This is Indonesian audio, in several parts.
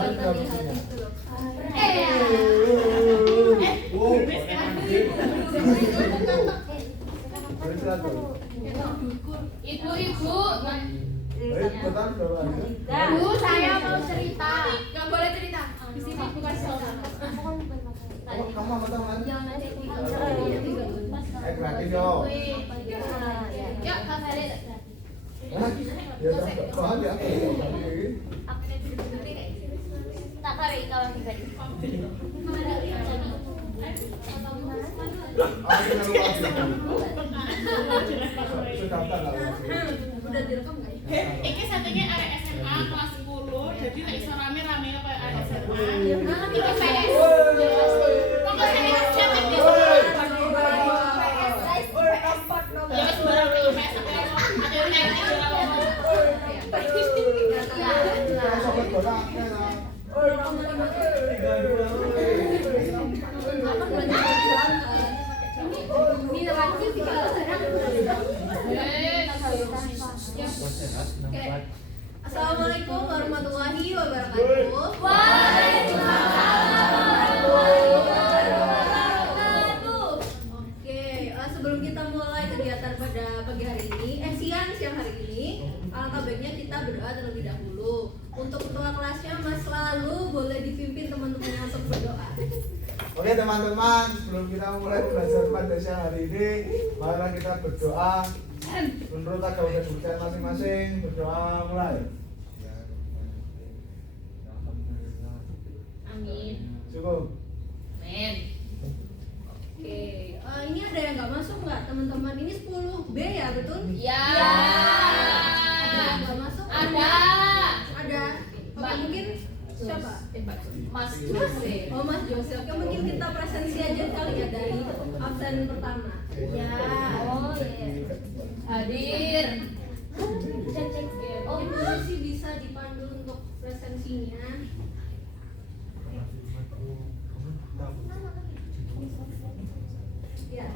terlihat itu loh. Ibu-ibu, Bu, saya mau cerita. nggak boleh cerita. Di sini bukan sekolah. Kamu apa teman? Jangan ada Kreatif yo. Yuk, Kak Khalid. Ya paham ya. Tak kali kalau pribadi. Sudah tak Udah direkam nggak? Ini satunya area SMA kelas 10, jadi lagi iso rame-rame kayak area SMA. Nanti ke PS. Pokoknya ini cetek deh. Ya sembarang ke IPS sampai ada yang nyanyi sobat bola. Ini lagi juga Assalamualaikum warahmatullahi wabarakatuh. Waalaikumsalam warahmatullahi wabarakatuh. Oke, sebelum kita mulai kegiatan pada pagi hari ini, siang hari ini, alangkah baiknya kita berdoa terlebih dahulu. Untuk ketua kelasnya Mas Lalu boleh dipimpin teman-temannya untuk berdoa. Oke teman-teman, sebelum kita mulai belajar pada siang hari ini, marilah kita berdoa. Menurut agama kepercayaan masing-masing, berdoa mulai. Amin. Cukup. Amin. Oke, ini ada yang nggak masuk nggak teman-teman? Ini 10B ya betul? Ya. Ada yang nggak masuk? Ada. Ada. Oke, mungkin siapa? Mas Jose. Oh Mas Jose. Oke, mungkin kita presensi aja kali ya dari absen pertama. Ya. Oh iya. Hadir. Oh ini sih bisa dipandu untuk presensinya. Ya.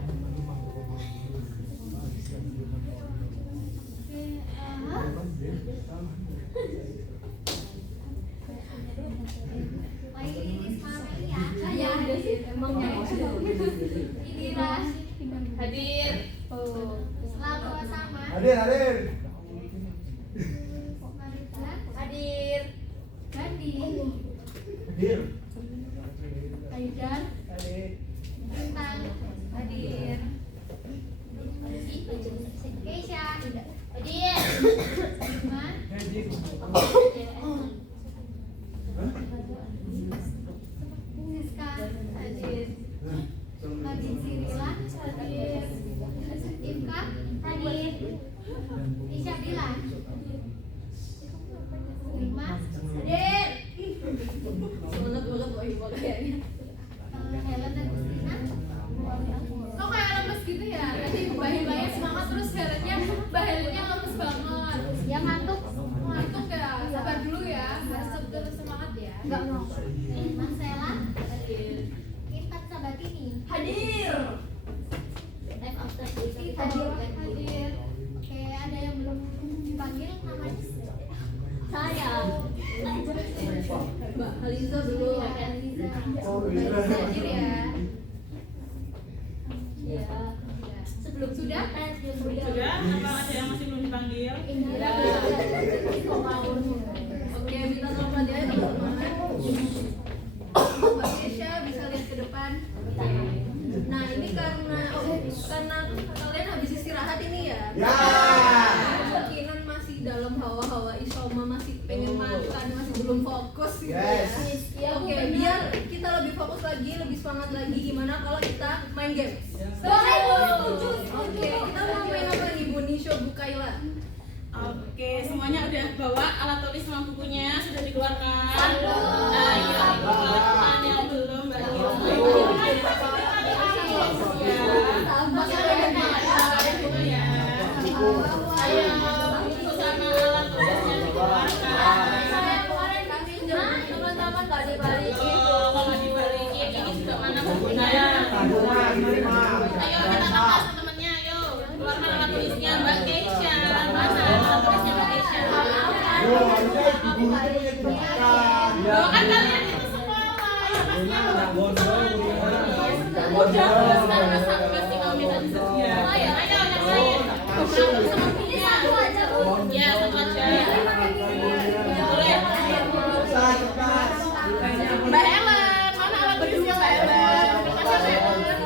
Hadir. Hadir, hadir. Hadir. Hadir. Aidan, Hadir. Bintang, hadir. Keisha, Hadir. Iman, Hadir. Siska, hadir. Hadir Sirila, hadir. Imka, hadir. Isya Bila, Dimas, hadir. Semangat banget loh ibu kayaknya. Helen dan Christina. Kok kayak lemes gitu ya? Tadi Mbak Hilanya semangat terus Helennya Mbak Helennya lemes banget. Yang ngantuk? Ngantuk ya? Sabar dulu ya. Harus terus semangat ya. Enggak mau. Marcella, Hadir. Intan Sabatini, Hadir. Live after Safety, hadir. Hadir. Oke, ada yang belum dipanggil namanya? Saya. Mbak Haliza belum. Haliza. Oh, Mbak iya. Haliza hadir ya. Ya. Sebelum sudah? Sudah? Apa ada yang masih belum dipanggil? Indra. Oke, minta tolong ya teman-teman. Mbak Kesha bisa lihat ke depan. Nah ini karena kalian habis istirahat ini ya. Ya. Kemungkinan masih dalam hawa-hawa isoma, masih pengen makan, masih belum fokus gitu ya. Yes. Oke, biar kita lebih fokus lagi, lebih semangat lagi, gimana kalau kita main game? Oke, kita mau main apa nih Bu Nisho Bukaila? Oke, semuanya udah bawa alat tulis sama bukunya sudah dikeluarkan. Belum. Nah, ini yang dikeluarkan yang belum Mbak Ayo, buku sama alat tulisnya dikeluarkan. Teman-teman gak dibalikin. Kalau dibalikin ini juga mana bukunya? Tabungan terima. Ayo kita tebas teman-temannya, ayo keluarkan alat tulisnya Mbak Keisha. Mana alat tulisnya Mbak Keisha? Yo, guru punya kebijakan. Loh, kan kalian itu sekolah. Udah, pasti kami tadi sedia. Ayo, Ini satu aja, Bu. Ya, satu aja. Boleh. Mbak Ellen, mana alat tulisnya Mbak Ellen? Mana Mbak Ellen?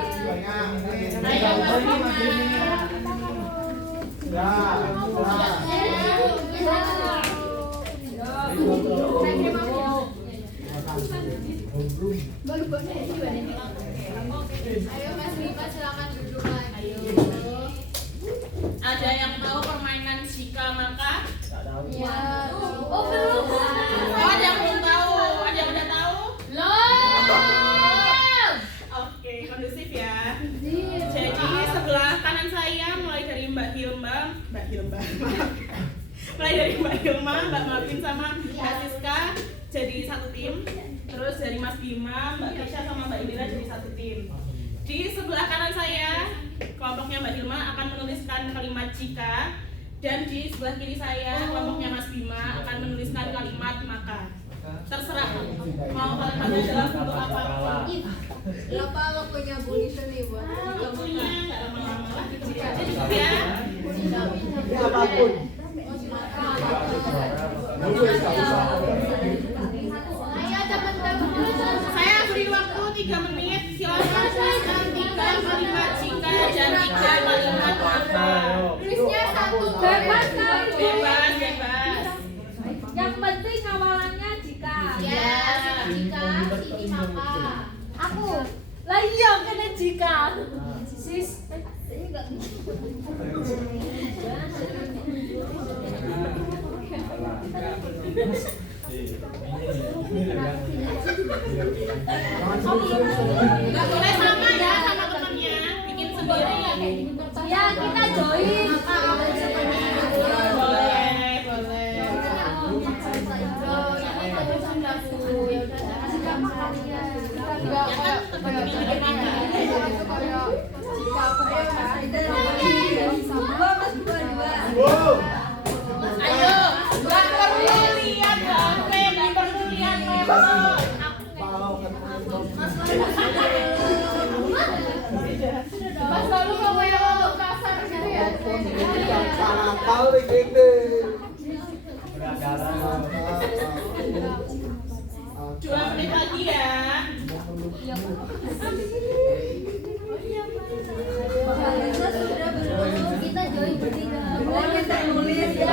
Ayo, Mas Bima. Ayo Mas Bima, silakan duduk lagi. Ada yang tahu permainan Jika Maka? Ya. Oh, belum. Oh, ada yang belum tahu. Ada yang udah tahu? Belum. Oke, kondusif ya. Jadi sebelah kanan saya mulai dari Mbak Hilma, mulai dari Mbak Hilma, Mbak Marvin sama Mbak Siska jadi satu tim. Terus dari Mas Bima, Mbak Kesha sama Mbak Indira jadi satu tim. Di sebelah kanan saya, kelompoknya Mbak Hilma akan menuliskan kalimat jika, dan di sebelah kiri saya, kelompoknya Mas Bima akan menuliskan kalimat maka. Terserah mau kalimatnya dalam bentuk apapun. Berapa lo punya bunyisan nih buat Waktunya lama-lama lah gitu ya. Ini apapun. Ayo teman-teman. Saya beri waktu 3 menit. Silakan tuliskan 3 kalimat jika dan 3 kalimat maka. Tulisnya satu bebas kan? Bebas. Yang penting awalannya jika. Ya, jika sini maka. Aku. Lah iya kena jika. Sis. Nggak boleh sama ya sama temannya. Bikin sendiri. Ya kita join. Boleh. Ya kan teman-teman bikin mana? Wow. Ayo, nggak perlu lihat HP, nggak perlu lihat medsos. Mau ketemu. Mas lalu kamu yang ngomong kasar gitu ya? Salah kali gini. 2 menit lagi ya. Kita join bertiga. Kita nulis ya.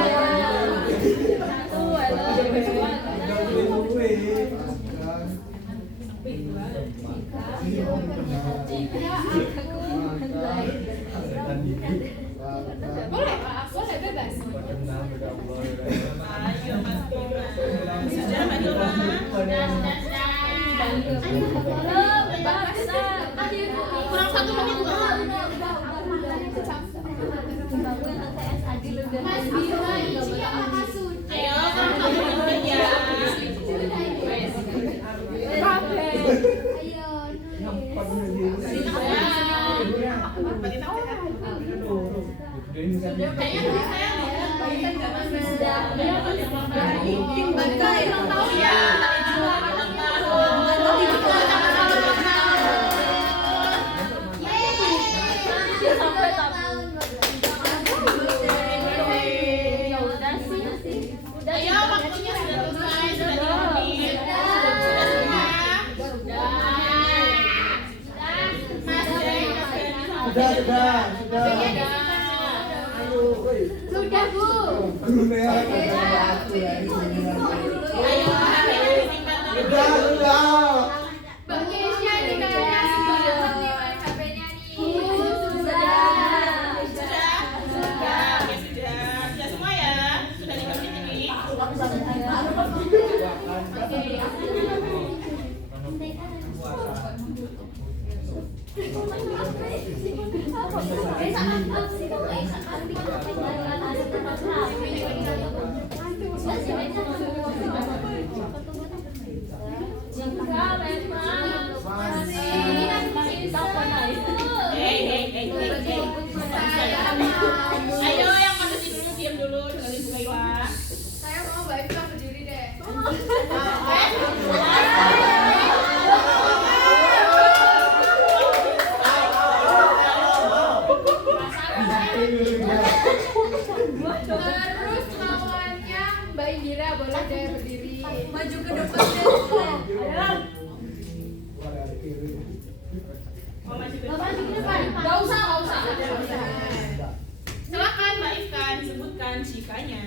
Boleh bebas. Ayo Mas Bima. Sudah Mbak Hilma. Kurang 1 menit loh. Mas Bima ini apa suci? Ayo, kurang 1 menit ya. Ayo. Kayaknya tadi saya lihat bagian nggak masih Sudah. Bangga yang tahu ya. Ayo, waktunya sudah selesai, sudah 3 menit. Sudah semua. Mas Jai, Mas Gani sama Sudah. Sudah, Bu. Gurunya Ayo, HP yang disimpan tangan. sudah. Bang Kesha ini kayaknya HP-nya nih. Sudah. Oke, sudah semua ya. Sudah 3 menit ini. Hey. Ayo yang kondisi dulu, diam dulu, dengerin Bu Kaila. Saya mau Mbak Ika berdiri deh. Ya boleh deh berdiri. Maju ke depan deh. boleh. Mau maju ke Bapak depan? di depan. Gak usah. Silakan Mbak Ifka disebutkan jikanya.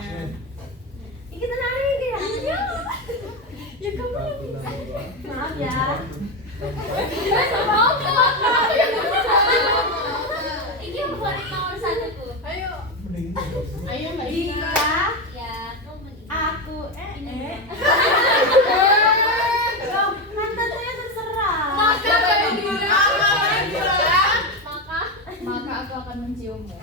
Kita nari ya. Ya kamu. Maaf ya. Ini yang buat nomor 1 ku. Ayo. Ayo Mbak Ifka. Jika Ya, aku kan katanya terserah. Maka Mbak Indira. Maka aku akan menciummu.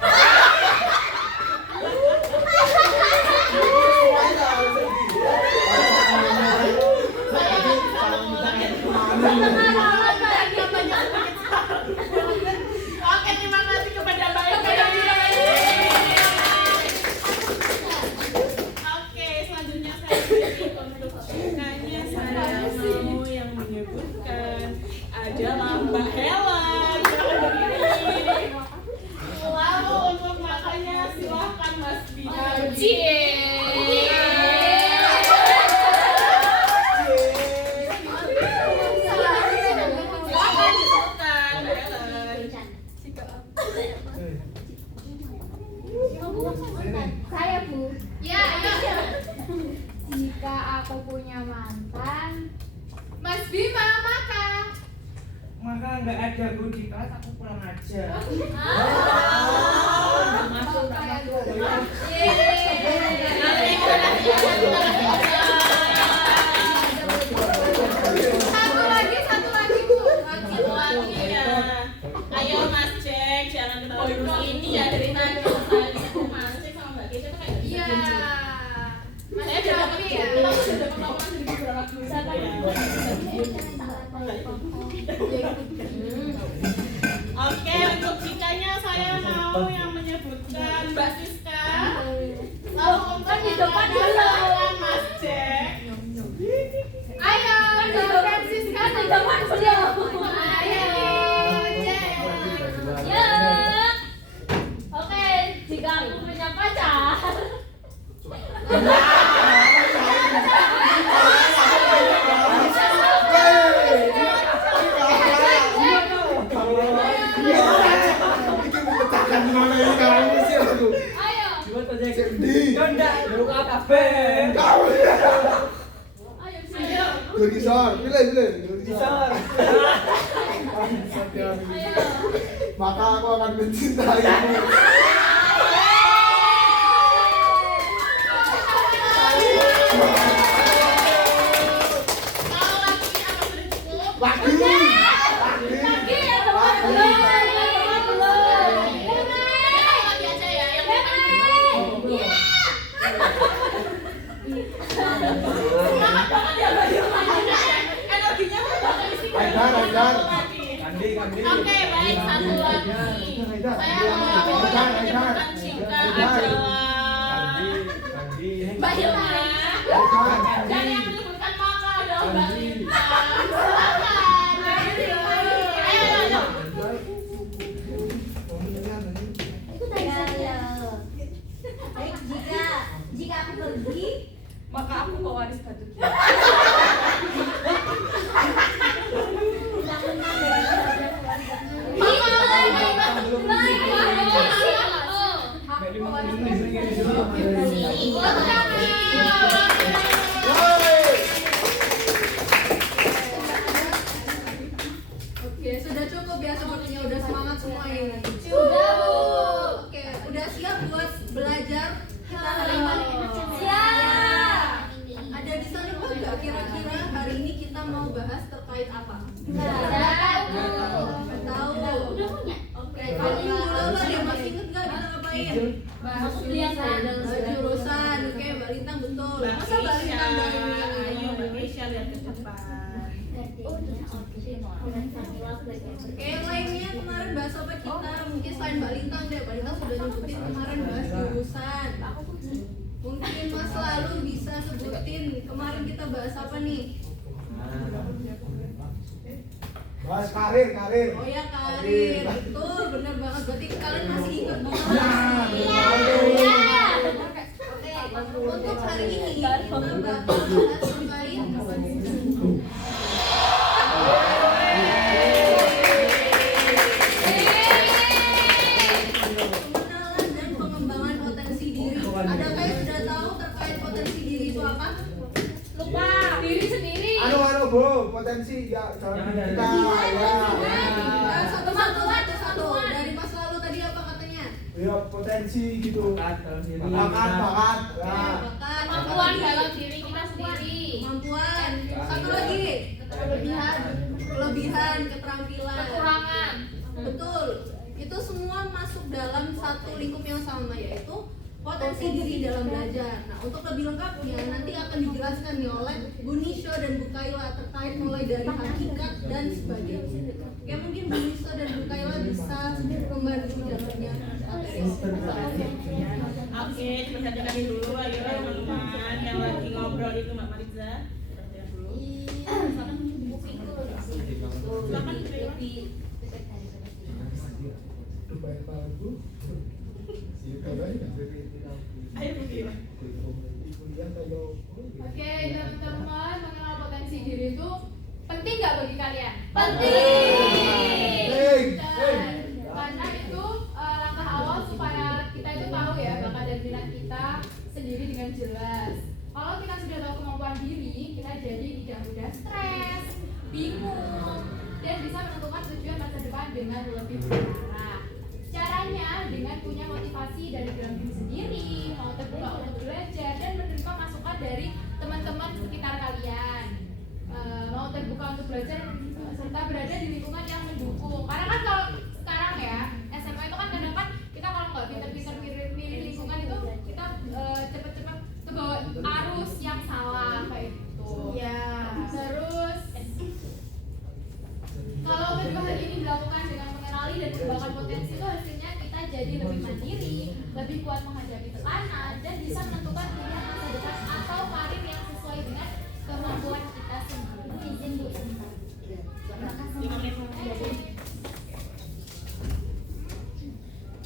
Oke, terima kasih kepada Mbak Ifka. Oke, selanjutnya saya beri untuk jikanya saya mau yang menyebutkan adalah Mbak Helen. Silakan berdiri. Lalu untuk makanya silahkan Mas Bina. Silahkan disebutkan Mbak Helen. Saya Bu. Ya. Jika aku punya mantan, Mas Bima maka. Maka nggak ada guru di kelas, aku pulang aja. masuk kayak Satu lagi Bu. Satu lagi ya. Ayo Mas Jack, jangan ketawa dulu ini ya dari tadi. Mas Jack sama Mbak Kesha tuh kayak Iya. Saya udah dapat ya. kita udah dapat laporan dari beberapa guru ya. Oke, untuk jikanya saya mau yang menyebutkan Mbak Siska. Lalu untuk di depan dulu. adalah Mas Jack. Ayo. Francisca di depan dulu. Ya. Oke, jika aku punya pacar. Bikin memecahkan gimana ini kamu sih aku. Ayo. Coba aja Sedih. Yonda, buka kafe. Kau ya. Ayo sini. Gurisor, pilih. Bisa. Maka aku akan mencintaimu. Kalau lagi apa sudah cukup? Lagi. Lagi ya teman belum. Lagi aja ya. Yang semangat banget ya Mbak Irma. Energinya tuh bakal isi Ajar. Kandi. Oke, baik, satu lagi. Saya mau yang menyebutkan jika adalah Mbak Hilma. Dan yang menyebutkan maka adalah Mbak Lita. Silakan. Ayo. Baik, jika aku pergi, Maka aku pewaris batu. Oke, sudah cukup ya sepertinya udah semangat semua ini. Sudah, Bu. Oke, udah siap buat belajar kita hari ini? Siap. Ada di sana enggak kira-kira hari ini kita mau bahas terkait apa? Nggak tahu. Oke, kalau minggu lalu ada yang masih inget nggak kita ngapain? Bahas Jurusan. Oke, Mbak Lintang betul. Masa Mbak Lintang dari Ayo Mbak Keisha lihat ke depan. Oke, yang lainnya kemarin bahas apa kita? Mungkin selain Mbak Lintang deh, Mbak Lintang sudah nyebutin kemarin bahas jurusan. Mungkin Mas lalu bisa sebutin kemarin kita bahas apa nih? Bahas karir. Oh ya karir, betul, bener banget. Berarti kalian masih ingat banget. Ya, Iya. betul. Oke, Untuk hari ini kita bakal bahas terkait pengenalan dan pengembangan potensi diri. Adakah yang sudah tahu terkait potensi diri itu apa? Lupa diri sendiri. Anu Bu, potensi ya jangan kita ya. Satu. Dari pas lalu tadi apa katanya? Ya potensi gitu. Bakat. Bakat. Ya. Bakat, Kemampuan apa lagi? dalam diri kita sendiri. Kemampuan. Satu lagi. Kelebihan, keterampilan. Kekurangan. Betul. Itu semua masuk dalam satu lingkup yang sama, yaitu potensi diri dalam belajar. Nah, untuk lebih lengkapnya nanti akan dijelaskan nih oleh Bu Nisho dan Bu Kaila terkait mulai dari hakikat dan sebagainya. Ya mungkin Bu Nisho dan Bu Kaila bisa membantu dalamnya. Oke, diperhatikan dulu ayo teman-teman yang lagi ngobrol itu Mbak Mariza. Perhatikan dulu. Silakan lebih Baik Pak Bu. Ayo begini. Oke, teman-teman, mengenal potensi diri itu penting nggak bagi kalian? Penting. Dan karena itu langkah awal supaya kita itu tahu ya bakat dan minat kita sendiri dengan jelas. Kalau kita sudah tahu kemampuan diri, kita jadi tidak mudah stres, bingung, dan bisa menentukan tujuan masa depan dengan lebih terarah. Caranya dengan punya motivasi dari dalam diri sendiri, mau terbuka untuk belajar dan menerima masukan dari teman-teman sekitar kalian. Mau terbuka untuk belajar serta berada di lingkungan yang mendukung. Karena kan kalau sekarang ya SMA itu kan kadang-kadang kita kalau nggak pinter-pinter milih lingkungan itu kita cepet-cepet kebawa arus yang salah kayak gitu. Ya. Terus kalau kedua hal ini dilakukan dengan mengenali dan mengembangkan potensi itu hasilnya kita jadi lebih mandiri, lebih kuat menghadapi tekanan dan bisa menentukan pilihan masa depan atau karir yang sesuai dengan kemampuan kita sendiri. Izin Bu sebentar. Terima kasih. 5 menit.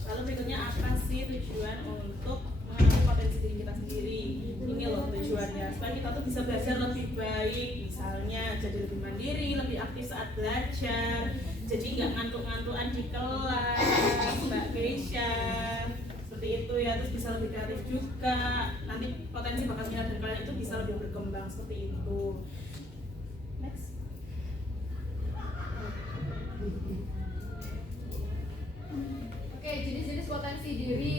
Lalu berikutnya apa sih tujuan untuk mengenali potensi diri kita sendiri? Ini loh tujuannya supaya kita tuh bisa belajar lebih baik, misalnya jadi lebih mandiri, lebih aktif saat belajar, jadi nggak ngantuk-ngantukan di kelas, Mbak Keisha, seperti itu ya. Terus bisa lebih kreatif juga, nanti potensi bakat minat dan kalian itu bisa lebih berkembang seperti itu. Next. Oke, jenis-jenis potensi diri.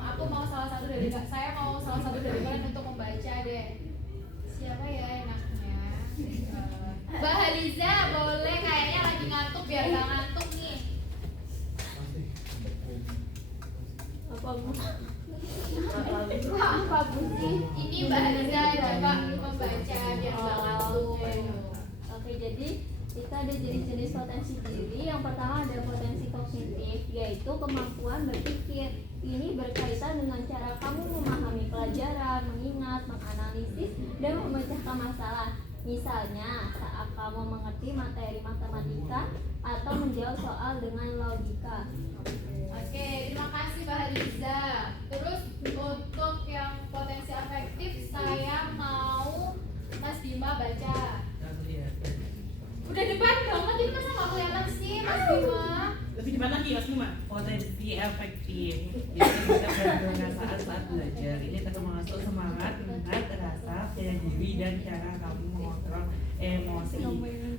Aku mau saya mau salah satu dari kalian untuk membaca deh. Siapa ya enaknya? Mbak Haliza boleh, kayaknya lagi ngantuk biar nggak ngantuk nih. Apa Bu? Apa Bu sih? Ini Mbak Haliza coba membaca biar nggak ngantuk. Oke, jadi kita ada jenis-jenis potensi diri. Yang pertama ada potensi kognitif, yaitu kemampuan berpikir. Ini berkaitan dengan cara kamu memahami pelajaran, mengingat, menganalisis, dan memecahkan masalah. Misalnya, saat kamu mengerti materi matematika atau menjawab soal dengan logika. Oke, terima kasih Mbak Haliza. Terus untuk yang potensi afektif, saya mau Mas Bima baca. Udah depan banget, ini masa nggak kelihatan sih Mas Bima? Lebih depan lagi Mas Bima. Potensi efektif. Jadi kita benar saat belajar ini termasuk semangat, minat, rasa, daya diri dan cara kamu mengontrol emosi.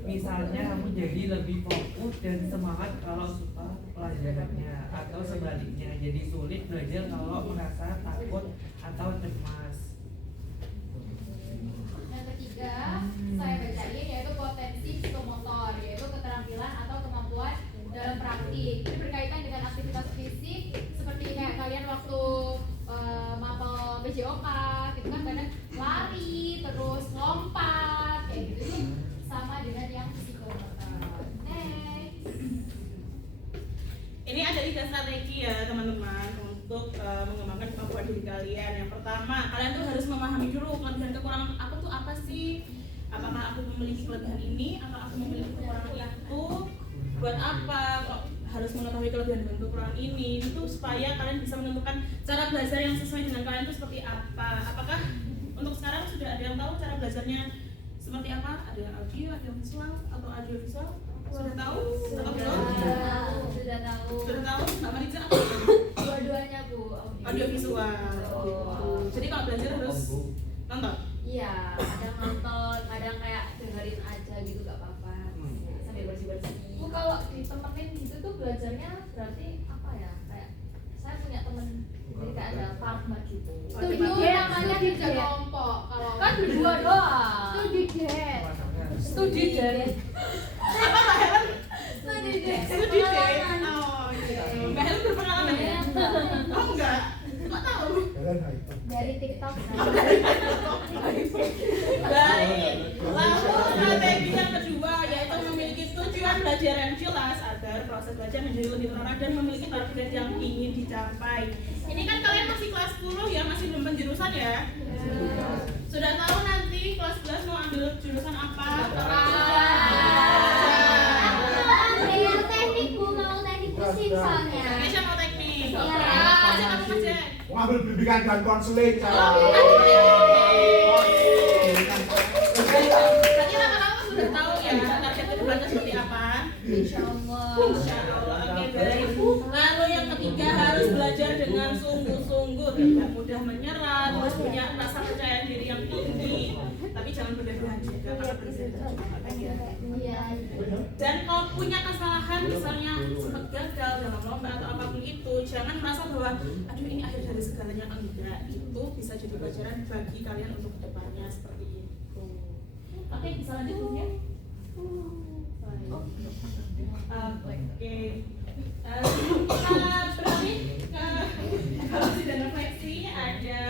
Misalnya kamu jadi lebih fokus dan semangat kalau suka pelajarannya, atau sebaliknya jadi sulit belajar kalau merasa takut atau cemas. Yang ketiga, saya bacain yaitu potensi psikomotor, yaitu keterampilan atau kemampuan dalam praktik. Ini berkaitan dengan aktivitas fisik seperti kayak kalian waktu mapel PJOK gitu kan, kadang lari, terus lompat kayak gitu, sama dengan yang psikomotor. Next. Ini ada 3 strategi ya teman-teman untuk mengembangkan kemampuan diri kalian. Yang pertama, kalian tuh harus memahami dulu kelebihan kekurangan aku tuh apa sih. Apakah aku memiliki kelebihan ini atau aku memiliki kekurangan itu? Buat apa? Kok harus mengetahui kelebihan dan kekurangan ini itu supaya kalian bisa menentukan cara belajar yang sesuai dengan kalian itu seperti apa. Apakah untuk sekarang sudah ada yang tahu cara belajarnya seperti apa? Ada yang audio, ada yang visual, atau audio visual? Sudah tahu? Sudah tahu belum? Sudah tahu. Sudah tahu? Mbak Mariza apa? Dua-duanya Bu. Audio visual. Gitu. Jadi kalau belajar harus nonton. Iya, kadang nonton, kadang kayak dengerin aja gitu gak apa-apa. Sambil bersih-bersih. Bu kalau ditemenin gitu tuh belajarnya berarti apa ya? Kayak saya punya temen jadi kayak ada partner gitu. Studi namanya kerja kerja kelompok. Kalau kan berdua doang. studi date. Studi date. Apa Mbak Helen? Studi date. Studi date. Oh iya. Mbak Helen berpengalaman ya? Oh enggak. Enggak tahu. Kalian hyper. Dari TikTok. Baik. Lalu strategi yang kedua yaitu memiliki tujuan belajar yang jelas agar proses belajar menjadi lebih terarah dan memiliki target yang ingin dicapai. Ini kan kalian masih kelas 10 ya, masih belum penjurusan ya? Sudah tahu nanti kelas 11 mau ambil jurusan apa? Kayak teknik Bu, mau teknik mesin soalnya. Indonesia mau teknik. Iya. Aja kamu aja. Mau ambil bimbingan dan konseling saya. Berarti lama-lama sudah tahu ya target kedepannya seperti apa? Insya Allah. Insya Allah. Oke baik. Lalu yang ketiga harus belajar dengan sungguh-sungguh, tidak mudah menyerah, terus punya rasa percaya diri yang tinggi. Tapi jangan berlebihan juga karena berlebihan juga nggak baik ya. Iya. Dan kalau punya kesalahan misalnya sempat gagal dalam lomba atau apapun itu, jangan merasa bahwa aduh ini akhir dari segalanya. Enggak, itu bisa jadi pelajaran bagi kalian untuk kedepannya seperti itu. Oke, bisa lanjut Bu ya? Oke. Kita beralih ke evaluasi dan refleksi. Ada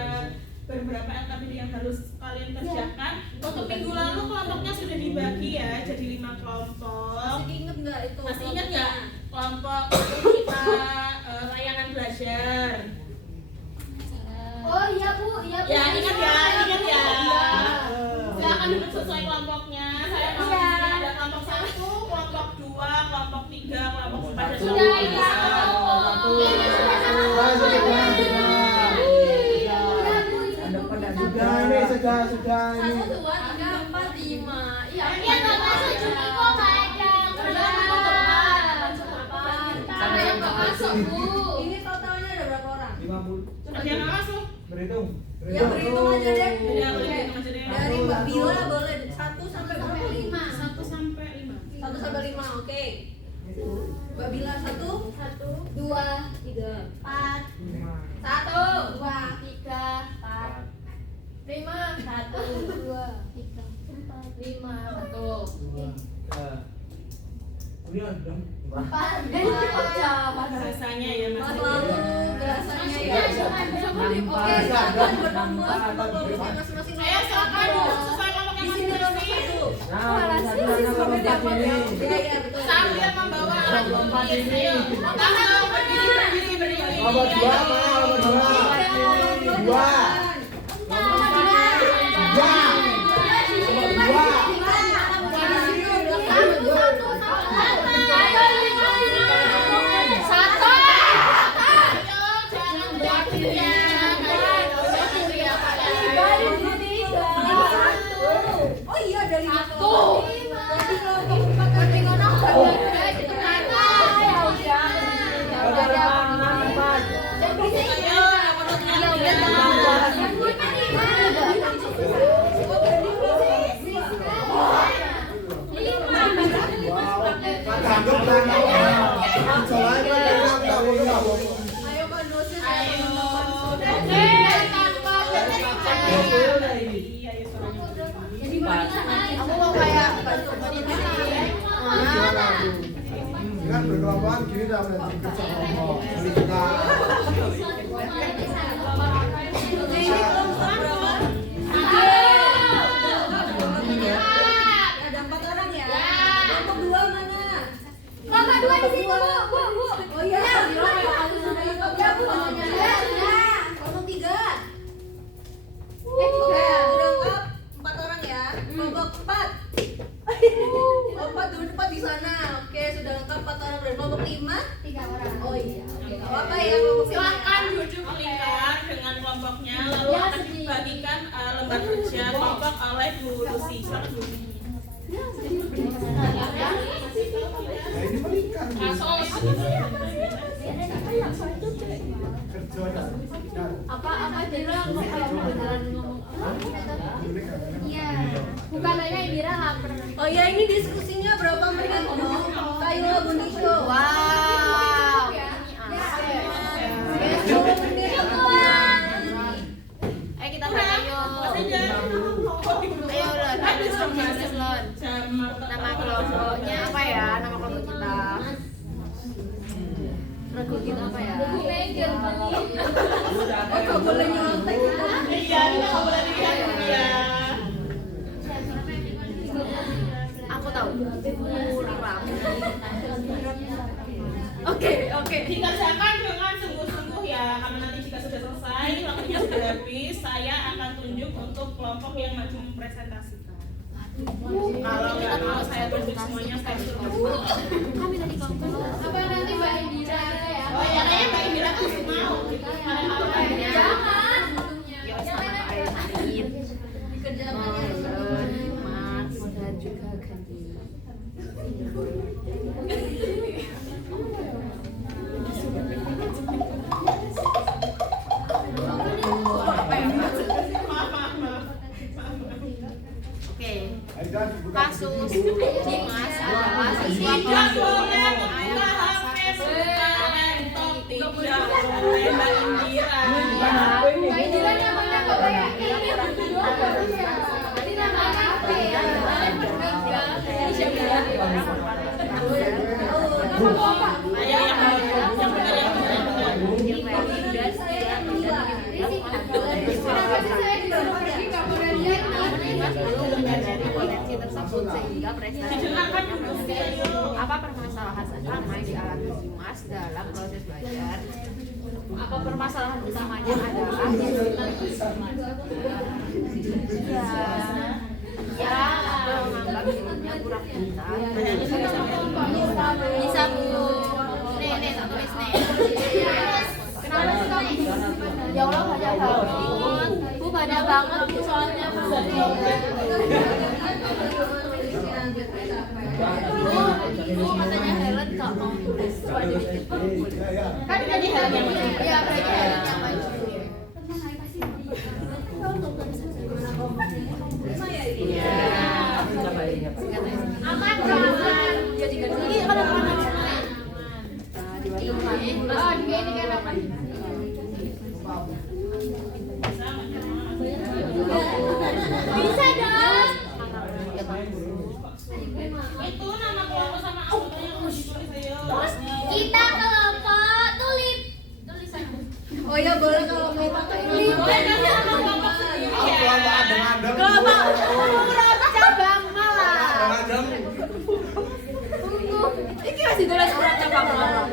beberapa LKPD yang harus kalian kerjakan. Untuk minggu lalu kelompoknya sudah dibagi ya, jadi 5 kelompok. Masih inget nggak itu? Masih ingat nggak kelompok kita layanan belajar? Oh iya Bu, iya Bu. Ya ingat ya, ingat ya. Silakan duduk sesuai kelompoknya. Saya mau di sini ada kelompok 1, kelompok 2, kelompok 3, kelompok 4 dan Sudah kelompok iya. 5. Ini sudah sama. Sudah ini sudah ini. 1, 2, 3, 4, 5. Iya. Iya nggak masuk Juni kok nggak ada. Karena yang gak masuk Bu. Ini totalnya ada berapa orang? 50. Ada yang nggak masuk? Berhitung. Ya berhitung aja deh. Ya, Oke. berhitung aja deh. Dari Mbak Bila boleh 1 sampai berapa? 5. 1 sampai 5. 1 sampai 5, oke. Mbak Bila 1, 2, 3, 4, 1, 2, 3, 4, 5. 1, 2, 3, 4, 5, 1. Bahasanya ya Mas. Selalu berasanya ya. Oke, silakan bertambah kelompoknya masing-masing. Ayo silakan duduk sesuai kelompoknya Di sini nomor masing-masing. 1. Iya, iya, betul. Sambil membawa alat tulis. Ayo. Tangan berdiri. Nomor 2 mana? Nomor 2. 2. Oh iya dari 1. Berarti kelompok 4 tadi ngono. Ayo Pak dosen. Ayo. Aku mau kayak bantu Kan berkelompokan gini dah berarti kerja kelompok. Jadi kita Ini kelompok berapa? 3. Ada 4 orang ya? Kelompok 2 mana? Kelompok 2 di situ Bu, Bu. Oh iya, ya Bu. Kelompok 3. Sudah lengkap 4 orang ya. Kelompok 4. Lompat dulu cepat di sana. Oke, sudah lengkap 4 orang. Dan kelompok 5? 3 orang. Oh iya. Oke, nggak apa-apa ya kelompok 5. Silakan duduk melingkar dengan kelompoknya, lalu Ya, akan dibagikan lembar kerja kelompok oleh Bu Lucy. Silakan Bu. Nah, ini melingkar. Kasus. Kerja ada. Apa Indira kalau mau beneran ngomong Iya. Bukan hanya Indira lapar. Oh ya, ini diskusinya berapa menit? Kayu Bu Nisho. wow Ya. Oke, 10 menit teman-teman. ayo kita tanya yuk ayo Lon bisnis Lon nama kelompoknya apa ya nama kelompok kita regu kita apa ya Oh, nggak boleh nyontek kita. Iya, kita nggak boleh dilihat ya. aku tahu Liram Oke. Dikerjakan dengan sungguh-sungguh ya, karena nanti jika sudah selesai, waktunya sudah habis, saya akan tunjuk untuk kelompok yang maju mempresentasikan. Kalau nggak mau saya tunjuk semuanya, saya suruh masuk. kami tadi kelompok Apa nanti Mbak Indira ya? Oh ya, kayaknya Mbak Indira pasti mau. Jangan. ya sama air air Dikerjakannya. Mas dan juga ganti oke kasus Dimas adalah siswa Tidak kelompok boleh membuka HP buka laptop, tidak boleh Mbak Indira. Mbak Indira namanya kok kayak ini berdua baru ya. Ini nama apa ya? Ayo yang benar yang benar. Kenapa sih saya disuruh pergi nggak boleh lihat? dari potensi tersebut sehingga prestasi apa permasalahan utama yang dialami Dimas dalam proses belajar apa permasalahan utamanya adalah ya menganggap dirinya kurang pintar bisa Bu nih tak tulis nih kenapa sih kamu ya Allah banyak banget Bu banyak banget Bu soalnya Bu Bu katanya Helen gak mau tulis coba jadi Kan jadi Helen yang maju. ya berarti Helen yang maju aman aman jadi ini kalau aman Oh, ini kan apa? bisa dong Itu nama kelompok sama anggotanya mau ditulis ayo. kita kelompok tulip tulisan Oh ya, boleh kalau mau pakai ini. Boleh nanti sama kelompok sendiri Aku ya. kelompok adem-adem. kelompok cabang malah Adem-adem. ini masih tulis surat cabang malah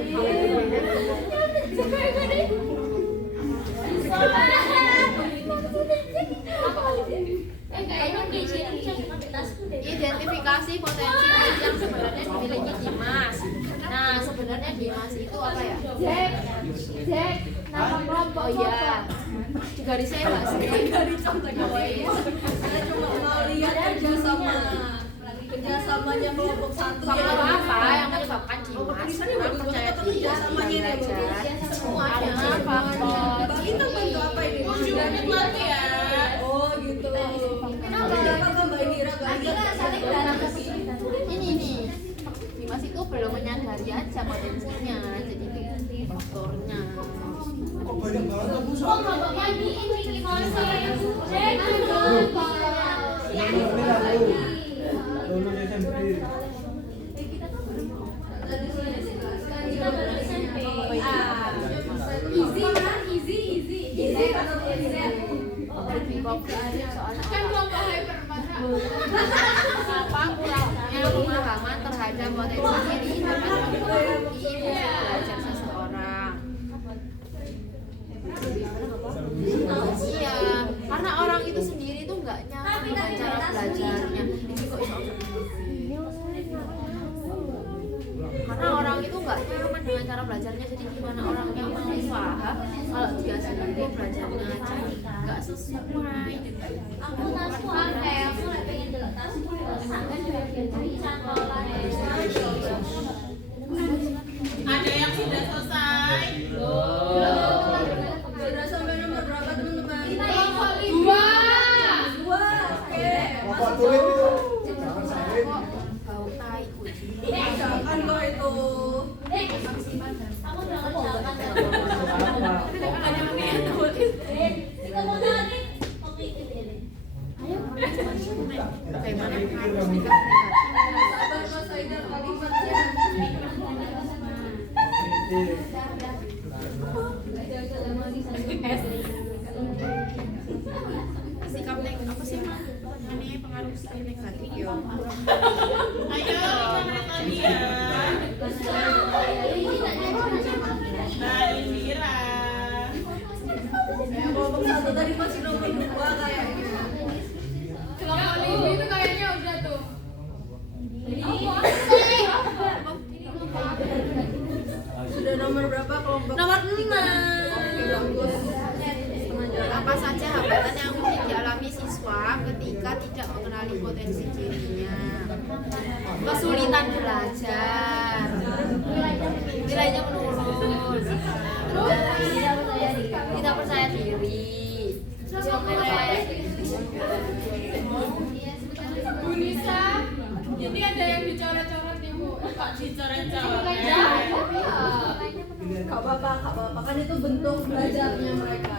identifikasi potensi yang sebenarnya dimiliki Dimas. Nah, sebenarnya Dimas itu apa ya? Jack, nama kelompok. Oh iya, juga di saya Mbak Sri. Saya cuma mau lihat kerjasamanya kelompok 1 Faktor apa yang menyebabkan Dimas kurang percaya diri dalam belajar? Semuanya faktor. Kita bantu apa ini? 7 menit lagi ya. Oh gitu. Kenapa Mbak Indira gak lihat? Ini nih, Dimas itu belum menyadari aja potensinya, jadi itu faktornya. Kok banyak banget aku Kelompoknya di ini Mouse. Jack, lulus SMP. Easy kan? Easy. Soalnya Kan kelompok hyper masa. apa kurangnya pemahaman terhadap potensi diri dapat mempengaruhi belajar seseorang. Iya, karena orang itu sendiri tuh nggak nyaman dengan cara belajarnya. Ini kok iso cara belajarnya, jadi gimana orang yang mau usaha kalau dia sendiri belajarnya aja nggak sesuai dengan Aku nasu aku lagi pengen delok tasku. Sampai bisa nolak. Ada yang sudah selesai? Sudah sampai nomor berapa teman-teman? Dua. Dua. Oke. Pokok tulis itu. Jangan salin. bau tai kucing. Jangan kok itu. Kamu udah ngerjakan ya? Bukannya mendingan tulis. Kita mau tadi. Oke, ini. Ayo. Bagaimana harus dikasih Sabar Mas Aida kalimatnya. sikap apa sih mah ini pengaruh sikap negatif ya. Ayo, 5 menit lagi ya. Nah, Indira. Kelompok satu tadi masih nomor 2 kayaknya. Kelompok Libi itu kayaknya udah tuh. Sudah nomor berapa kelompok? Nomor 6. Oke, bagus. Setengah jalan. Apa saja hambatan yang mungkin dialami siswa ketika tidak mengenali potensi dirinya? Kesulitan belajar, nilainya menurun, terus tidak percaya diri, jelek. Bu Nisa, ini ada yang dicoret-coret nih Bu. Kok dicoret-coret? Gak apa-apa, kan itu bentuk belajarnya mereka.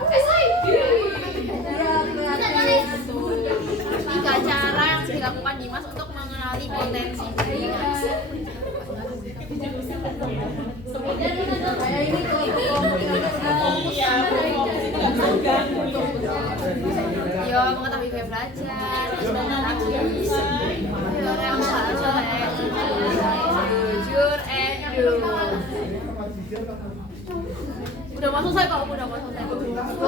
Ya, kelihatan tuh. 3 cara yang dilakukan Dimas untuk mengenali potensi dirinya. Kayak ini kelompok yang udah fokus Iya, sama dari fokus itu nggak bisa ganggu. Yo, mengetahui gaya belajar, yo, yang salah, jujur, edu. Udah mau selesai kok, udah mau selesai.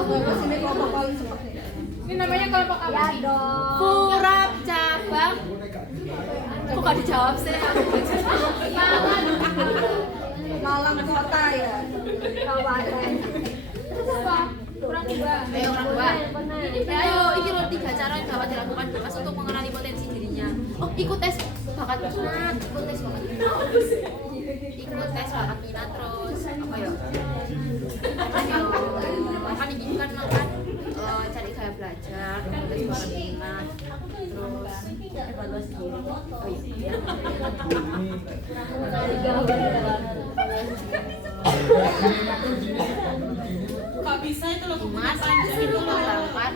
Mas ini kelompok paling cepat nih. Ini namanya kelompok apa sih? Purap cabang. Kok gak dijawab sih? Malang kota ya. Kawasan. Apa? Kurang dua. Ayo orang tua. Ayo, ini loh 3 cara yang dapat dilakukan Dimas untuk mengenali potensi dirinya. Oh, ikut tes bakat minat, ikut tes bakat minat. Ikut tes bakat minat terus apa ya? Kan ini kan cari gaya belajar, tes bakat minat, terus evaluasi diri. Oh iya. Kok bisa itu loh Dimas itu melakukan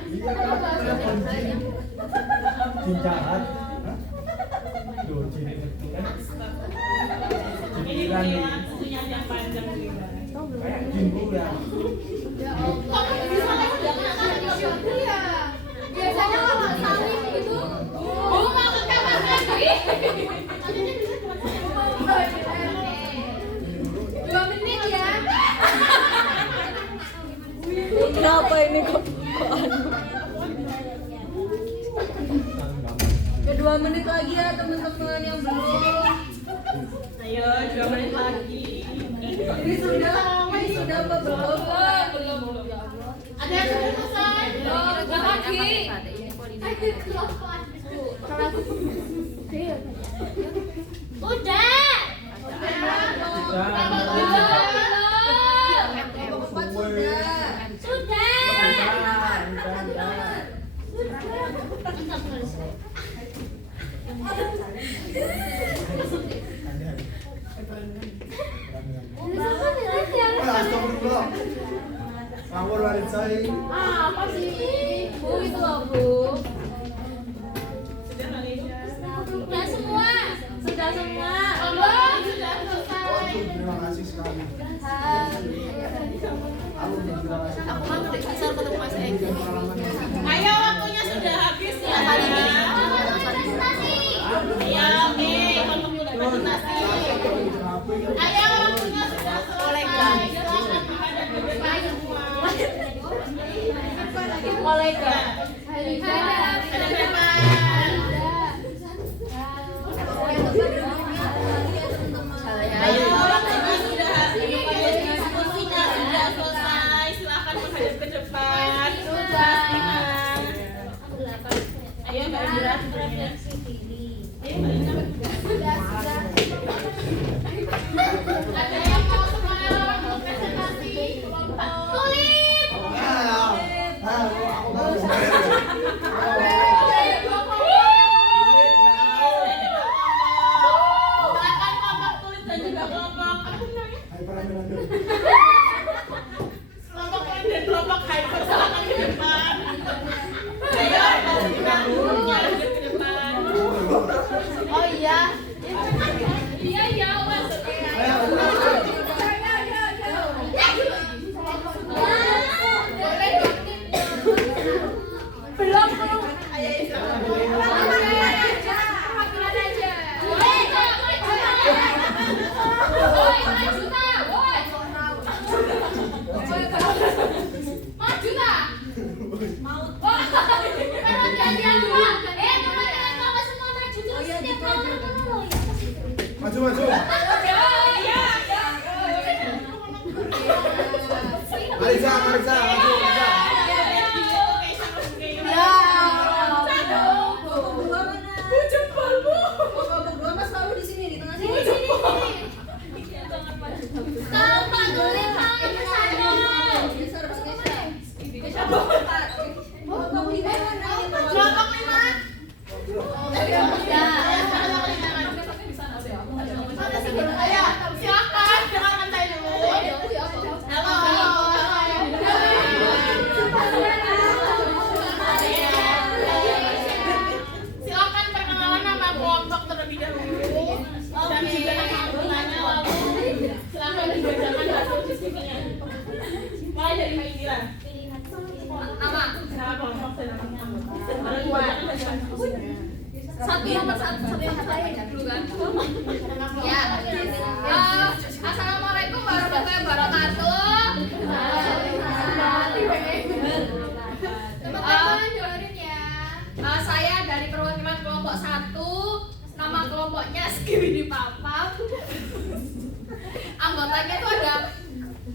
Jahat. Duh, jadi itu kan. ini dia susunya yang panjang gitu. Kayak jimburan. Kok bisa tradisional ya? Biasanya kalau saling itu Bu mau ke kamar mandi. 2 menit ya. Kenapa ini kok anu? Ya 2 menit lagi ya teman-teman yang belum. Ayo, 2 menit lagi. Ini sudah apa belum? Belum. Ada yang sudah selesai? Belum lagi. Udah. Kelompok 4 sudah. Sudah. Astagfirullah. Ngawur walid saya. Apa sih? Bu itu loh Bu. Sudah Malaysia. Sudah semua. Sudah semua. Allah sudah selesai. Waduh, terima kasih sekali. Aku terima kasih. Aku kan udah bisa ketemu Mas Egi. Ayo, waktunya sudah habis ya. Kali ini. Ayo, oke, kelompok udah presentasi. Ayo, waktunya sudah selesai. Silakan kepada guru semua. Kolega. Ada berapa? Oke, teman-teman. Ayo, waktunya sudah habis. refleksi diri. Ada yang mau sekarang untuk presentasi kelompok tulip. Silakan kelompok tulis dan juga kelompok kelompok lain dan kelompok hyper silakan ke depan. Ayo, kita lanjut ke depan. Oh iya. Iya, Mas. Belum. Ayo, silakan. Maju maju. Marisa maju. Berdua mas selalu di sini di tengah sini. Geser mas geser. Kamu di mana? Kelompok 5. Ayo, silakan dengarkan saya dulu. Halo. Silakan perkenalan nama kelompok terlebih dahulu dan juga nama anggotanya, lalu silakan dibacakan hasil diskusinya. Mulai dari Mbak Indira. Nama kelompok dan nama anggota. Lalu dibacakan hasil diskusinya. Satu yang saya dulu kan. Ya. Assalamualaikum warahmatullahi wabarakatuh. Teman-teman dengerin ya. Saya dari perwakilan kelompok 1. Nama kelompoknya Skibidi Papap. Anggotanya tuh ada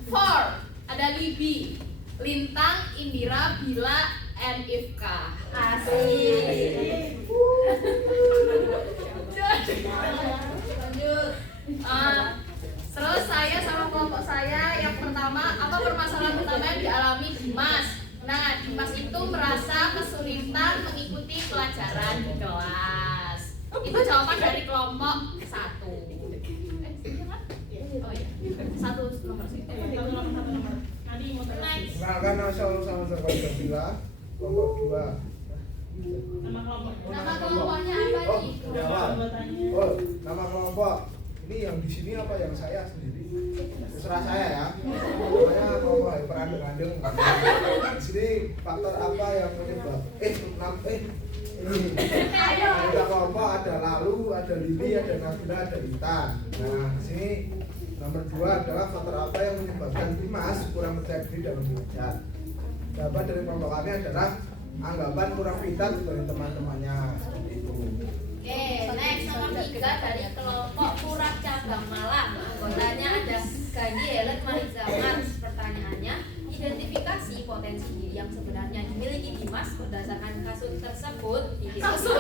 4. Ada Libi, Lintang, Indira, Bila, and Ifka. Asik. Terus saya sama kelompok saya yang pertama, apa permasalahan utama yang dialami Dimas? Nah, Dimas itu merasa kesulitan mengikuti pelajaran di kelas. Itu jawaban dari kelompok 1. Oh iya, 1 nomor sih. Satu nomor. Nanti mau Next. Kenalkan nama saya sama Sarkadila Bila, kelompok 2. nama kelompok. Nama kelompoknya apa Oh, nih? jawab. Anggotanya. Oh, nama kelompok. Ini yang di sini apa yang saya sendiri? Terserah saya ya. Namanya kelompok hyperandeng-andeng. Di sini faktor apa yang menyebab? Ini. Ada kelompok, ada Lalu, ada Lili, ada Nabila, ada Intan. Nah, di sini nomor 2 adalah faktor apa yang menyebabkan Dimas kurang percaya diri dalam belajar. Jawaban dari kelompok kami adalah anggapan kurang pintar dari teman-temannya. Seperti itu. Oke, next nomor 3 dari kelompok Purap Cabang Malang. Anggotanya ada Gani, Helen, Mariza, Mars. Pertanyaannya, identifikasi potensi diri yang sebenarnya dimiliki Dimas berdasarkan kasus tersebut. Kasus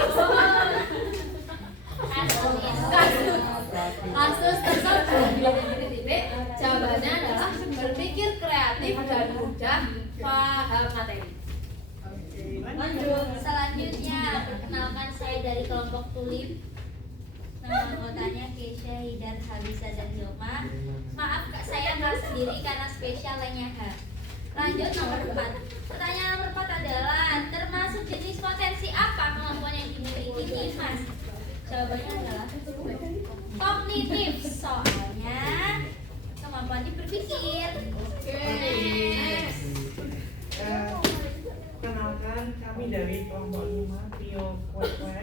tersebut titik. Jawabannya adalah berpikir kreatif dan mudah paham materi. Lanjut. Selanjutnya, perkenalkan saya dari kelompok Tulip. Nama anggotanya Keisha, Hidar, Habisa, dan Hilma. Maaf kak, saya nggak sendiri karena spesial lainnya H. Lanjut nomor 4. Pertanyaan nomor 4 adalah termasuk jenis potensi apa kemampuan yang dimiliki Dimas? Jawabannya adalah kognitif, soalnya kemampuannya berpikir. Next. Kenalkan, kami dari kelompok 5 Trio Kue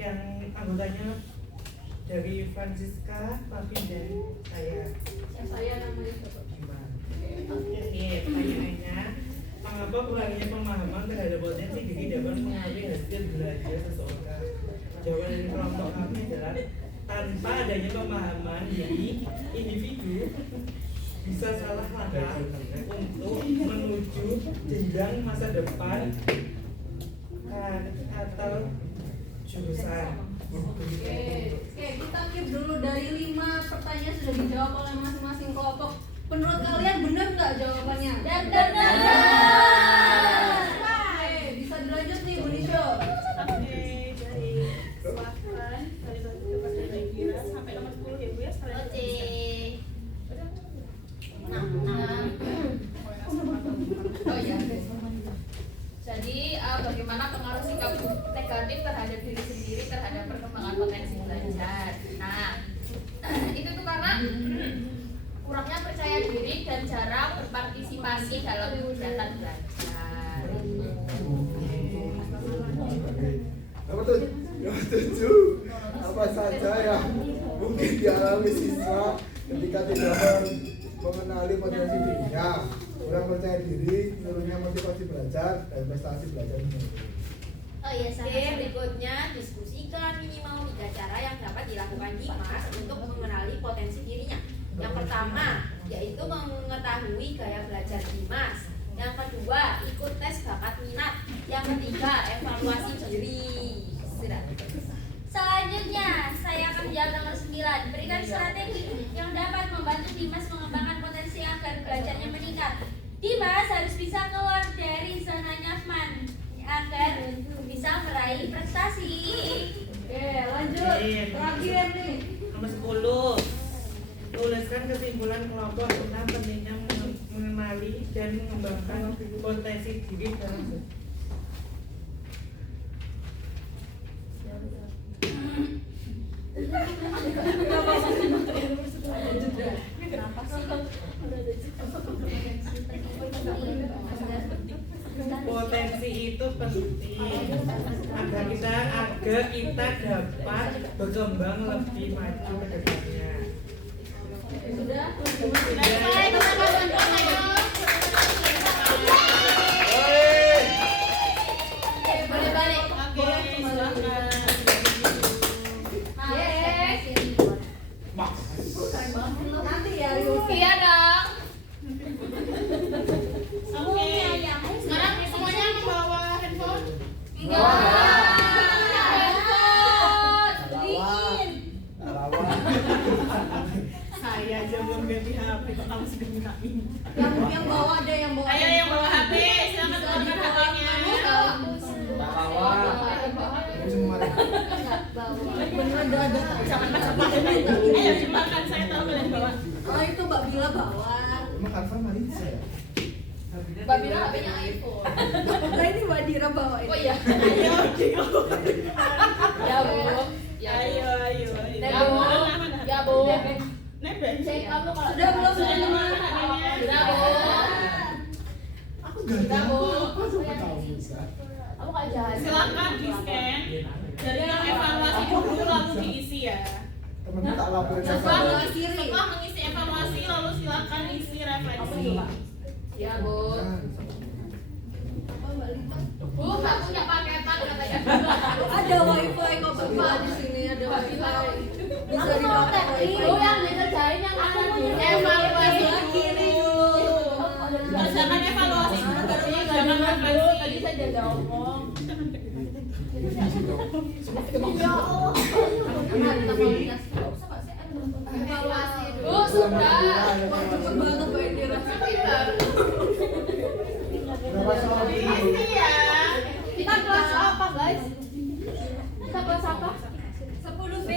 yang anggotanya dari Francisca, Papi, dan saya. Saya namanya siapa? Oke, pertanyaannya, mengapa kurangnya pemahaman terhadap potensi diri dapat mengaruhi hasil belajar seseorang? Jawaban dari kelompok kami adalah tanpa adanya pemahaman diri, individu bisa salah langkah untuk menuju jenjang masa depan pilihan atau jurusan. Oke, kita keep dulu dari 5 pertanyaan sudah dijawab oleh masing-masing kelompok. Menurut kalian benar nggak jawabannya? Benar. Oke, bisa dilanjut nih Bu Nisho. Oke, dari silakan dari satu ke pas dari Gira sampai nomor 10 ya Bu ya sekalian. Oke. Oh iya. Jadi bagaimana pengaruh sikap negatif terhadap diri sendiri terhadap perkembangan potensi belajar. Nah, itu tuh karena kurangnya percaya diri dan jarang berpartisipasi dalam kegiatan belajar. Nomor 7, apa saja yang mungkin dialami siswa ketika tidak mengenali potensi dirinya, kurang percaya diri, menurunnya motivasi belajar, dan prestasi belajar menurun. Oh iya, berikutnya diskusikan minimal 3 cara yang dapat dilakukan Dimas untuk mengenali potensi dirinya. Yang pertama, yaitu mengetahui gaya belajar Dimas. Yang kedua, ikut tes bakat minat. Yang ketiga, evaluasi diri. Sudah. Selanjutnya, saya akan menjawab nomor 9. Berikan strategi yang dapat membantu Dimas mengembangkan potensi agar belajarnya meningkat. Dimas harus bisa keluar dari zona nyaman agar bisa meraih prestasi. Oke, lanjut. Terakhir nih. Nomor 10. Tuliskan kesimpulan kelompok tentang pentingnya mengenali dan mengembangkan potensi diri dalam potensi itu penting agar kita dapat berkembang lebih maju ke depannya. Sudah? Boleh balik. Oke, silakan. Nanti ya, Rio. Iya dong. Oke. Sekarang semuanya bawa handphone. Saya aja belum ganti HP, kok kamu sudah mintain. Yang bawa ada yang bawa. Ayo yang bawa HP, silakan keluarkan HP-nya. Bener dada. Jangan macam-macam. Ayo dimakan, saya tahu kalian bawa. Oh itu Mbak Bila bawa. Emang Arfa Marisa ya? Mbak Bila HP-nya iPhone. Nah ini Mbak Dira bawa ini. Oh iya. Ayo, Dio. Ya Bu. Ayo. Ya Bu. Ya Bu. Nebeng. Cek kamu kalau Sudah belum Sudah semua? HP-nya. Sudah Bu. Aku gak Sudah, Bu. tahu. Aku suka tahu bisa. Kamu kalau jahat. Silakan di scan. Dari yang evaluasi dulu lalu diisi ya. Temen tak laporin Setelah mengisi evaluasi lalu silakan isi refleksi. Ya Bu. Apa Mbak Lita? Bu nggak punya paketan katanya. Ada wifi kok Mbak Bila di sini ada wifi. Bisa dipakai wifi. Bu yang dikerjain yang mana nih? Evaluasi lagi nih dulu. Jangan evaluasi dulu baru jangan Tadi refleksi. saya jaga omong. Evaluasi Bu sudah. Cepet banget Mbak Dira. Berapa soal dulu? Isi ya. Kita kelas apa guys? Kita kelas apa? 10B.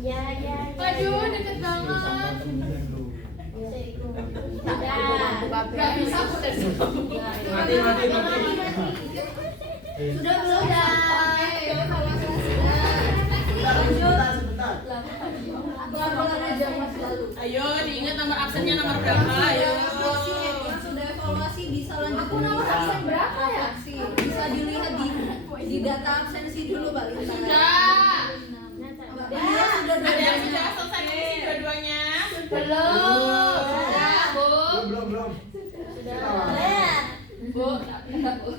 Ya. Aduh deket banget. Gak bisa aku dari situ. Mati. Sudah belum? Sebentar. Pelan-pelan aja Mas lalu. Ayo diingat nomor absennya nomor berapa? Ayo. Yang sudah evaluasi bisa lanjut. Aku nomor absen berapa ya? Bisa dilihat di data absensi dulu Mbak Lita. Sudah. Mbak Dira sudah Ada yang sudah selesai mengisi dua-duanya? Belum. Sudah Bu. Belum. Bu. Sudah Bu.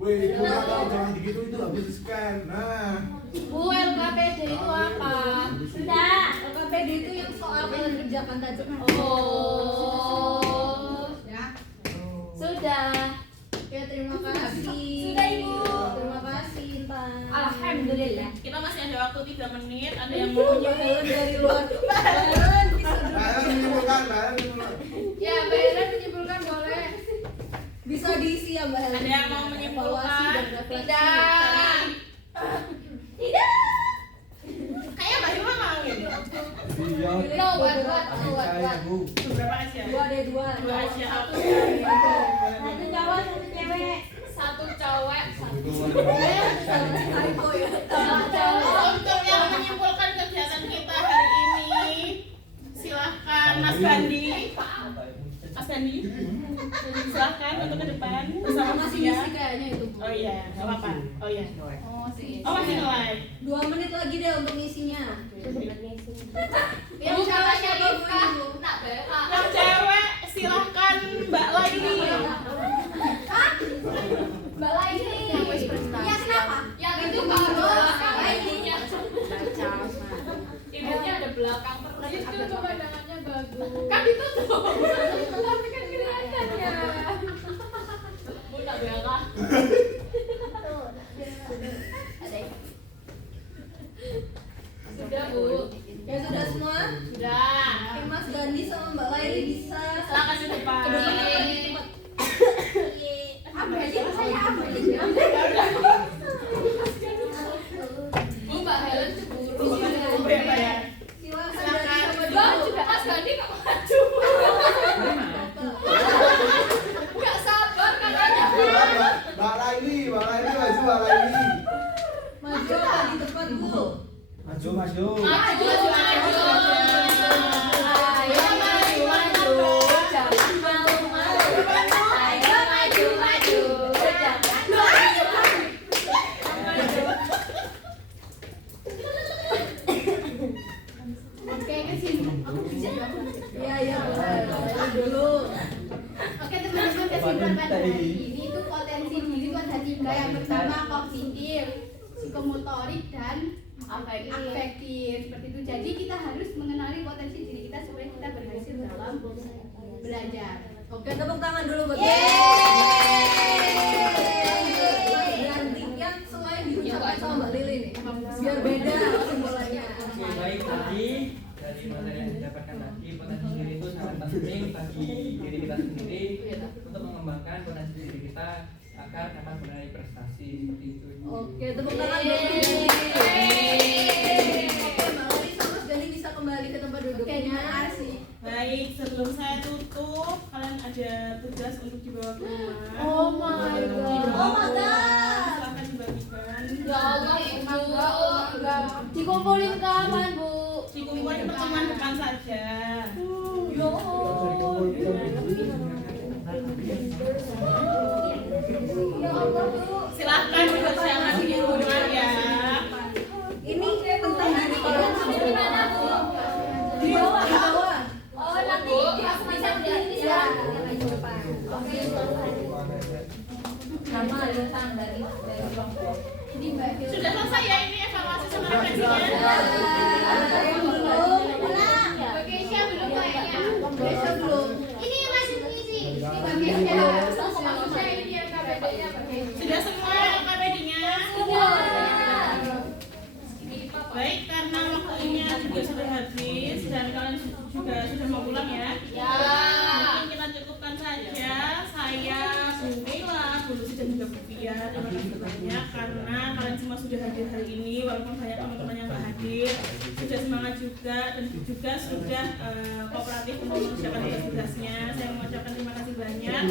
Wih, itu jangan digitu itu habis di scan. Nah, Bu LKPD itu apa? Sudah. LKPD itu yang soal yang dikerjakan tadi. Oh. Sudah. Ya terima kasih. Sudah, Ibu. Terima kasih Intan. Alhamdulillah. Kita masih ada waktu 3 menit. Ada yang Mbak mau Helen dari luar. Mbak Helen bisa Mbak Helen menyimpulkan, Mbak Helen menyimpulkan. Ya, Mbak Helen menyimpulkan boleh. bisa diisi ya Mbak Helen. Ada yang mau menyimpulkan? Evaluasi dan refleksi. Tidak. Tidak. Kayak Mbak Hilma mau ini. Iya. No, buat. Berapa aja? Dua deh dua. Dua aja. Satu cowok, satu cewek. Satu cowok, satu Typo ya. Untuk yang menyimpulkan kegiatan kita hari ini, silahkan Mas Gandhi. Mas Gandhi, silahkan untuk ke depan bersama Masih dia. ngisi kayaknya itu Bu. Oh iya, nggak apa-apa. Oh iya. Oh, sih. Oh masih nge-live. 2 menit lagi deh untuk ngisinya. Yang Bu, cewek katanya siapa Bu Ifka. Ibu? Nak, Bella. Yang cewek silahkan Mbak Laini. Mbak Laini. Ya, kenapa? Yang itu baru ibunya. Ibunya ada belakang perut. Itu pemandangannya bagus. Kan ditutup. Tapi kan kelihatan ya. Bu, nak Bella. Sudah, Bu. Ya sudah semua? Sudah. Oke, Mas Gandhi sama Mbak Laini bisa. Silakan ke depan. Ke depan cepat. Ambilin, saya ambilin. Bu, Mbak Helen cemburu. Berapa ya? Silakan dari siapa Mbak, dulu? juga Mas Gandhi kok maju. Nggak sabar katanya. Mbak Laini maju, Mbak Laini. Maju apa di depan Bu? Maju. Maju, maju. Ayo maju, maju. Jangan malu-malu. Ayo maju, maju. Jangan malu-malu. Oke, ke sini. Aku bisa nggak? Iya iya boleh. Laini dulu. Oke teman-teman, kesimpulan pada hari ini itu potensi diri itu ada 3. Yang pertama kognitif, psikomotorik, dan afektif. Seperti itu. Jadi kita harus mengenali potensi diri kita supaya kita berhasil dalam belajar. Oke, tepuk tangan dulu buat Ganti yang selain diucapkan sama Mbak Lili nih. Biar beda kesimpulannya. Oke, baik tadi dari materi yang didapatkan tadi, potensi diri itu sangat penting bagi diri kita sendiri untuk mengembangkan potensi diri kita agar dapat meraih prestasi seperti itu. Oke, tepuk tangan buat Mbak Lili. Oke, Mbak Lili sama Mas Gandhi bisa kembali ke tempat duduknya. Terima kasih. Baik, sebelum saya tutup, kalian ada tugas untuk dibawa ke rumah. Oh my god. Oh my god. Silahkan dibagikan. Ya Allah, enggak. Dikumpulin kapan, Bu? Dikumpulin pertemuan depan saja. Ya Allah. Ya Allah, Bu. Silahkan dipersiapkan di rumah ya. Ini tentang diri kalian sendiri. Di mana, Bu? Di bawah, di bawah. Oh, nanti bisa berdiri ya. Oke, nama Lintang dari Ini Mbak Hil. Sudah selesai ya ini evaluasi sama refleksinya. Ada yang belum? Mbak Keisha belum kayaknya. Besok belum. Ini masih mengisi. Ini Mbak Keisha. Maksudnya ini yang KBD-nya Mbak Keisha. Sudah semua KPD-nya? Baik, karena waktunya juga sudah habis dan kalian juga sudah mau pulang ya. Ya. Mungkin kita cukupkan saja. Saya Bu Mela, Bu Lucy dan juga Bu Pia. Terima kasih banyak karena kalian semua sudah hadir hari ini walaupun banyak teman-teman yang nggak hadir. Sudah semangat juga dan juga sudah kooperatif untuk mengerjakan tugas-tugasnya. Saya mengucapkan terima kasih banyak.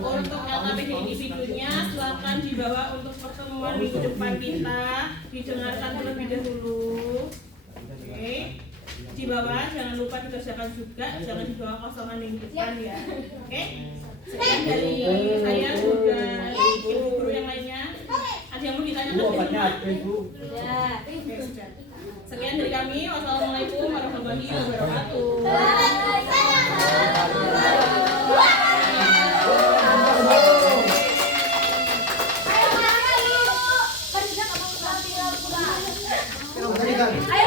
Untuk LKPD individunya silakan dibawa untuk pertemuan minggu depan kita. Didengarkan terlebih dahulu. Oke. Di bawah jangan lupa dikerjakan juga, jangan dibawa kosongan minggu depan ya. Oke. Sekian dari saya juga ibu guru yang lainnya. Ada yang mau ditanyakan dari rumah? Oke, sudah. Sekian dari kami. Wassalamualaikum warahmatullahi wabarakatuh. Ayo